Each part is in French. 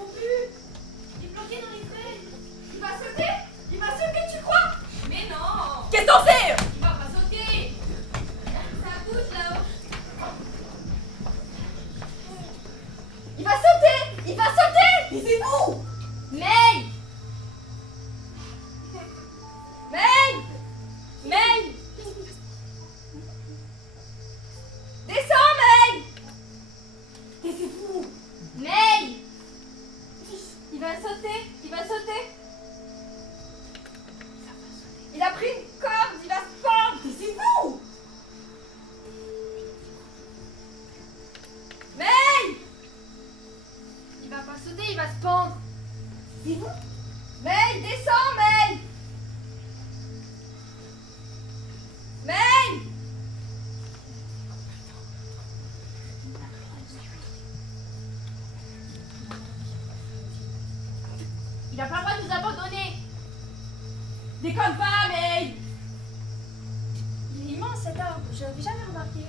bouge plus. Il est bloqué dans les feuilles. Il va sauter. Il va sauter, tu crois? Mais non. Qu'est-ce qu'on fait? Il va pas sauter. Ça bouge là-haut. Il va sauter. Il va sauter. Taisez-vous! May. May. May. Descends, May. Taisez-vous! May. Il va sauter. Il va sauter. Il a pris une corde. Il va se pendre. Taisez-vous! May. Il va pas sauter. Il va se pendre. Taisez-vous! May, descends, May. May. Il n'a pas le droit de nous abandonner. Déconne pas, mais... Il est immense cet arbre, je l'avais jamais remarqué.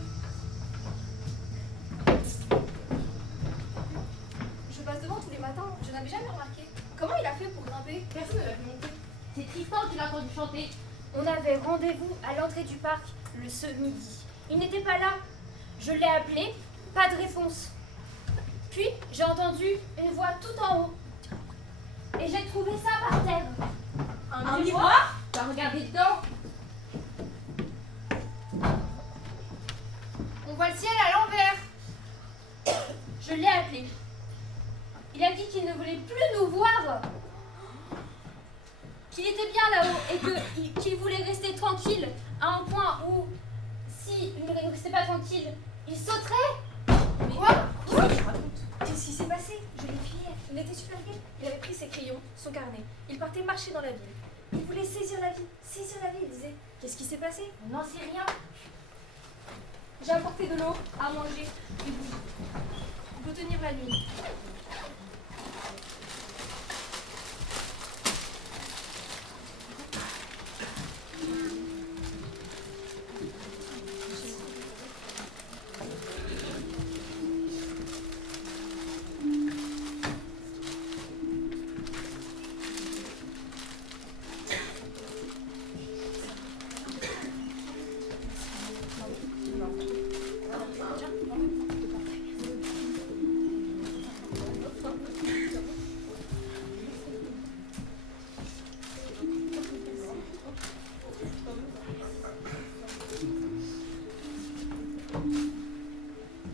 Je passe devant tous les matins, je n'avais jamais remarqué. Comment il a fait pour grimper? Personne ne l'a fait monter. C'est Tristan qui l'a entendu chanter. On avait rendez-vous à l'entrée du parc ce midi. Il n'était pas là. Je l'ai appelé, pas de réponse. Puis j'ai entendu une voix tout en haut. Et j'ai trouvé ça par terre. Un miroir? T'as regardé dedans. On voit le ciel à l'envers. Je l'ai appelé. Il a dit qu'il ne voulait plus nous voir. Qu'il était bien là-haut et qu'il voulait rester tranquille à un point où, s'il ne restait pas tranquille, il sauterait. Mais quoi? Qu'est-ce qui s'est passé? Je l'ai filé. Il était super gai. Il avait pris ses crayons, son carnet. Il partait marcher dans la ville. Il voulait saisir la vie. Saisir la vie, il disait. Qu'est-ce qui s'est passé? On n'en sait rien. J'ai apporté de l'eau, à manger, des bougies. On peut tenir la nuit.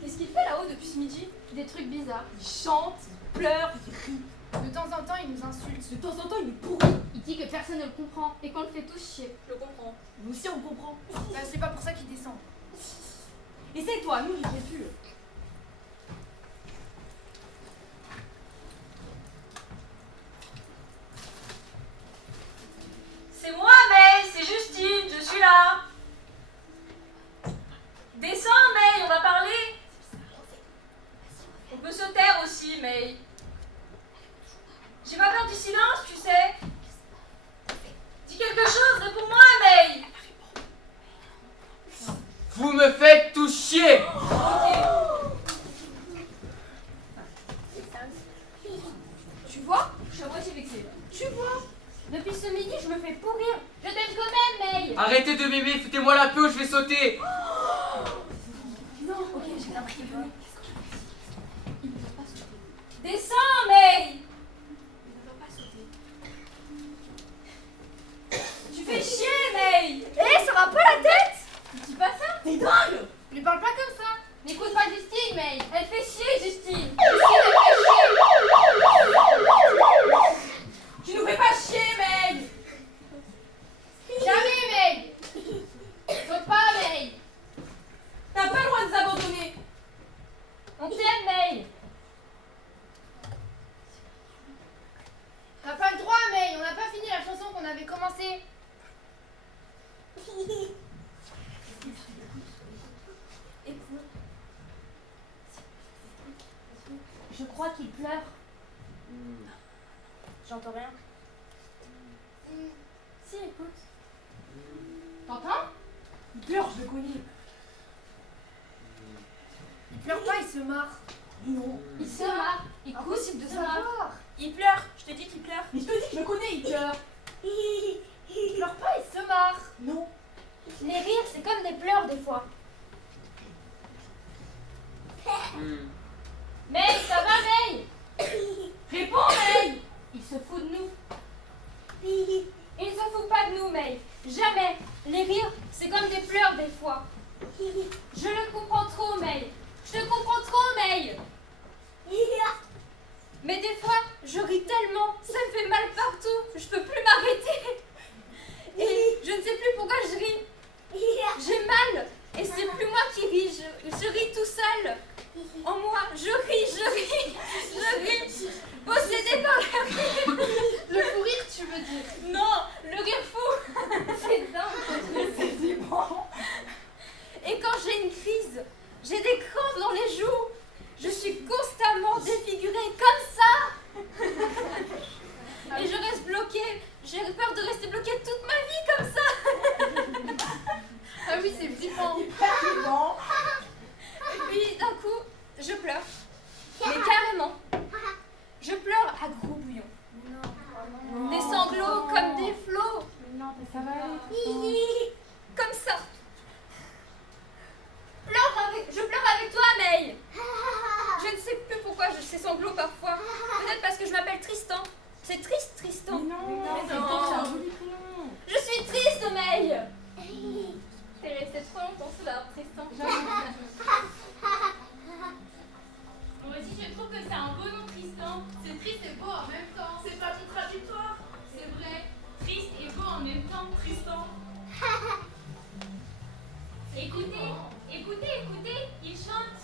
Qu'est-ce qu'il fait là-haut depuis ce midi? Des trucs bizarres. Il chante, il pleure, il rit. De temps en temps, il nous insulte. De temps en temps, il est pourri. Il dit que personne ne le comprend et qu'on le fait tous chier. Je le comprends. Nous aussi, on comprend. C'est pas pour ça qu'il descend. Essaye-toi, nous, je ne sais plus. C'est moi, May, c'est Justine, je suis là. Descends, May, on va parler. On peut se taire aussi, May. J'ai pas peur du silence, tu sais. Dis quelque chose, réponds-moi, May. Vous me faites tout chier! Tu vois? Je suis à moitié vexée. Tu vois? Depuis ce midi, je me fais pourrir. Je t'aime quand même, May. Arrêtez de m'aimer, foutez-moi la paix ou je vais sauter! Non, ok, j'ai compris. Descends, May. Il ne va pas sauter. Tu fais chier, May. Eh, ça va pas la tête? Tu dis pas ça? T'es dingue! Lui parle pas comme ça. N'écoute pas Justine, May. Elle fait chier, Justine. Tu nous fais pas chier, May! Jamais, May. Saute pas, May. T'as pas le droit de nous abandonner! On t'aime, May. T'as pas le droit, May. On n'a pas fini la chanson qu'on avait commencée. Écoute. Je crois qu'il pleure. J'entends rien. Si, écoute. T'entends? Il pleure, je le connais. Il pleure pas, il se marre. Non. Il se marre. Impossible de savoir. Il pleure, je te dis qu'il pleure. Mais je te dis que je le connais, il pleure. Il pleure pas, il se marre. Non. Les rires, c'est comme des pleurs des fois. May, ça va, May? Réponds, May. Il se fout de nous. Il ne se fout pas de nous, May. Jamais. Les rires, c'est comme des pleurs des fois. Je le comprends trop, May. Je te comprends trop, May. Mais des fois, je ris tellement, ça me fait mal partout, je peux plus m'arrêter. Et je ne sais plus pourquoi je ris. J'ai mal, et c'est plus moi qui ris, je ris tout seul. En moi, je ris. Possédée par le rire. Le fou rire, tu veux dire? Non, le rire fou. C'est dingue. C'est dément. Et quand j'ai une crise, j'ai des crampes dans les joues. Je suis constamment défigurée comme ça. Et je reste bloquée. J'ai peur de rester bloquée toute ma vie comme ça. Ah oui, c'est flippant. Bon. Et puis d'un coup, je pleure. Mais carrément. Je pleure à gros bouillons. Des sanglots comme des flots. Non, mais ça va aller. Comme ça. Je pleure avec toi, May. Je ne sais plus pourquoi j'ai ces sanglots parfois. Peut-être parce que je m'appelle Tristan. C'est triste, Tristan. Non, Mais c'est un joli prénom. Je suis triste, May. T'es resté trop longtemps sous l'arbre, Tristan. Moi aussi, je trouve que c'est un beau nom, Tristan. C'est triste et beau en même temps. C'est pas contradictoire. C'est vrai. Triste et beau en même temps, Tristan. Écoutez, il chante.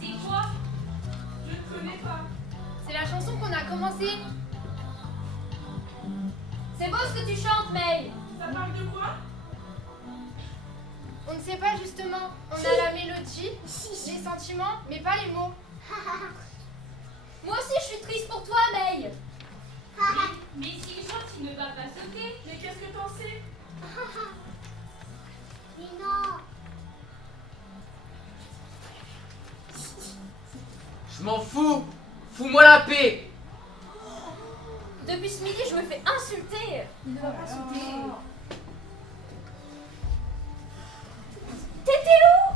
C'est quoi? Je ne connais pas. C'est la chanson qu'on a commencée. C'est beau ce que tu chantes, May. Ça parle de quoi? On ne sait pas justement. On a la mélodie, les sentiments, mais pas les mots. Moi aussi, je suis triste pour toi, May. Mais s'il chante, il ne va pas sauter. Mais qu'est-ce que t'en sais? Je m'en fous. Fous-moi la paix. Depuis ce midi, je me fais insulter. Il ne va pas sauter. T'étais où?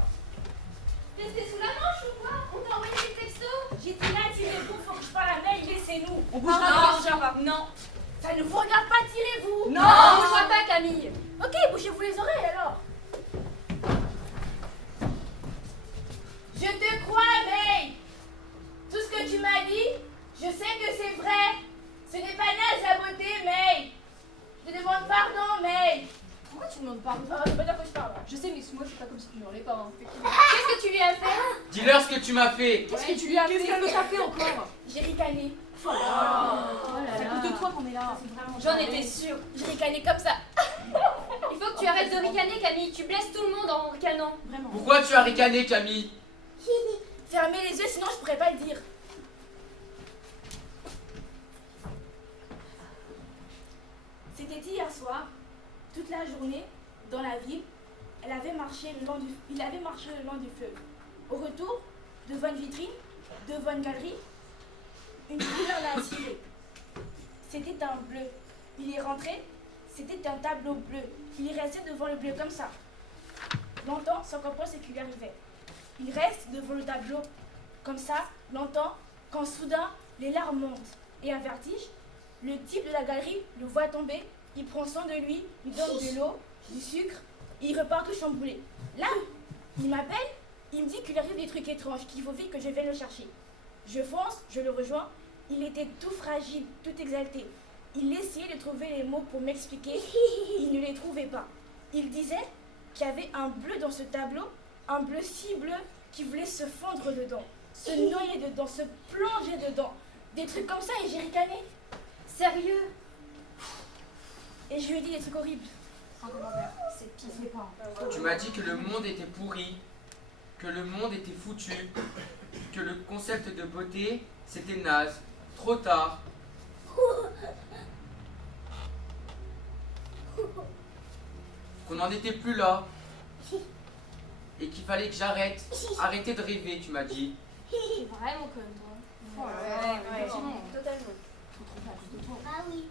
T'étais sous la manche ou quoi? On t'a envoyé des textos? J'ai dit là, tirez-vous, faut que je parle à May, laissez-nous. On bougera bougera pas. Non. Ça ne vous regarde pas, tirez-vous. Non, on bougera pas, Camille. Ok, bougez-vous les oreilles alors. Je te crois, May. Tout ce que tu m'as dit, je sais que c'est vrai. Ce n'est pas naze la beauté, May. Je te demande pardon, May. Pourquoi tu demandes pardon? C'est pas dire que je parle. Je sais, mais moi, c'est pas comme si tu hurlais pas. Hein. Qu'est-ce que tu lui as fait? Dis-leur ce que tu m'as fait. Qu'est-ce que tu lui as fait? Qu'est-ce qu'elle t'a fait encore? J'ai ricané. Oh là là. C'est à cause de toi qu'on est là. J'en étais sûre. J'ai ricané comme ça. Il faut que tu arrêtes de ricaner, Camille. Tu blesses tout le monde en ricanant. Vraiment. Pourquoi tu as ricané, Camille? Fermez les yeux, sinon je pourrais pas le dire. C'était hier soir, toute la journée, dans la ville, il avait marché le long du fleuve. Au retour, devant une vitrine, devant une galerie, une couleur l'a attiré. C'était un bleu. Il est rentré, c'était un tableau bleu. Il est resté devant le bleu comme ça. Longtemps, sans comprendre ce qui lui arrivait. Il reste devant le tableau, comme ça, longtemps, quand soudain, les larmes montent. Et un vertige, le type de la galerie le voit tomber, il prend soin de lui, lui donne de l'eau, du sucre, et il repart tout chamboulé. Là, il m'appelle, il me dit qu'il arrive des trucs étranges, qu'il faut vite que je vienne le chercher. Je fonce, je le rejoins, il était tout fragile, tout exalté. Il essayait de trouver les mots pour m'expliquer, il ne les trouvait pas. Il disait qu'il y avait un bleu dans ce tableau, un bleu si bleu qui voulait se fondre dedans, se noyer dedans, se plonger dedans. Des trucs comme ça et j'ai ricané. Sérieux? Et je lui ai dit des trucs horribles. C'est pire. Pas. Tu m'as dit que le monde était pourri, que le monde était foutu, que le concept de beauté, c'était naze, trop tard. Qu'on n'en était plus là. Et qu'il fallait fallait que j'arrête. Arrêtez de rêver, tu m'as dit. C'est vraiment comme toi. Ouais, Totalement. Ah oui.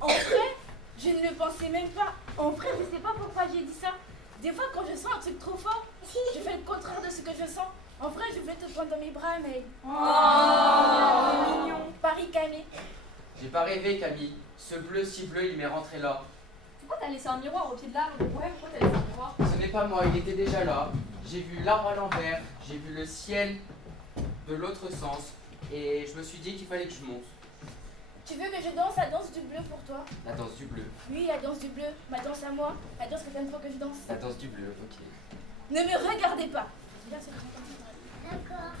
En vrai, je ne le pensais même pas. En vrai, je sais pas pourquoi j'ai dit ça. Des fois, quand je sens un truc trop fort, je fais le contraire de ce que je sens. En vrai, je voulais te prendre dans mes bras, mais... Oh, mignon. Paris Camille. J'ai pas rêvé, Camille. Ce bleu si bleu, il m'est rentré là. Pourquoi t'as laissé un miroir au pied de l'arbre? Ouais, pourquoi t'as laissé un miroir? Ce n'est pas moi, il était déjà là. J'ai vu l'arbre à l'envers, j'ai vu le ciel de l'autre sens, et je me suis dit qu'il fallait que je monte. Tu veux que je danse la danse du bleu pour toi? La danse du bleu. Oui, la danse du bleu, ma danse à moi, la danse que t'aimes trop que je danse. La danse du bleu, ok. Ne me regardez pas. D'accord.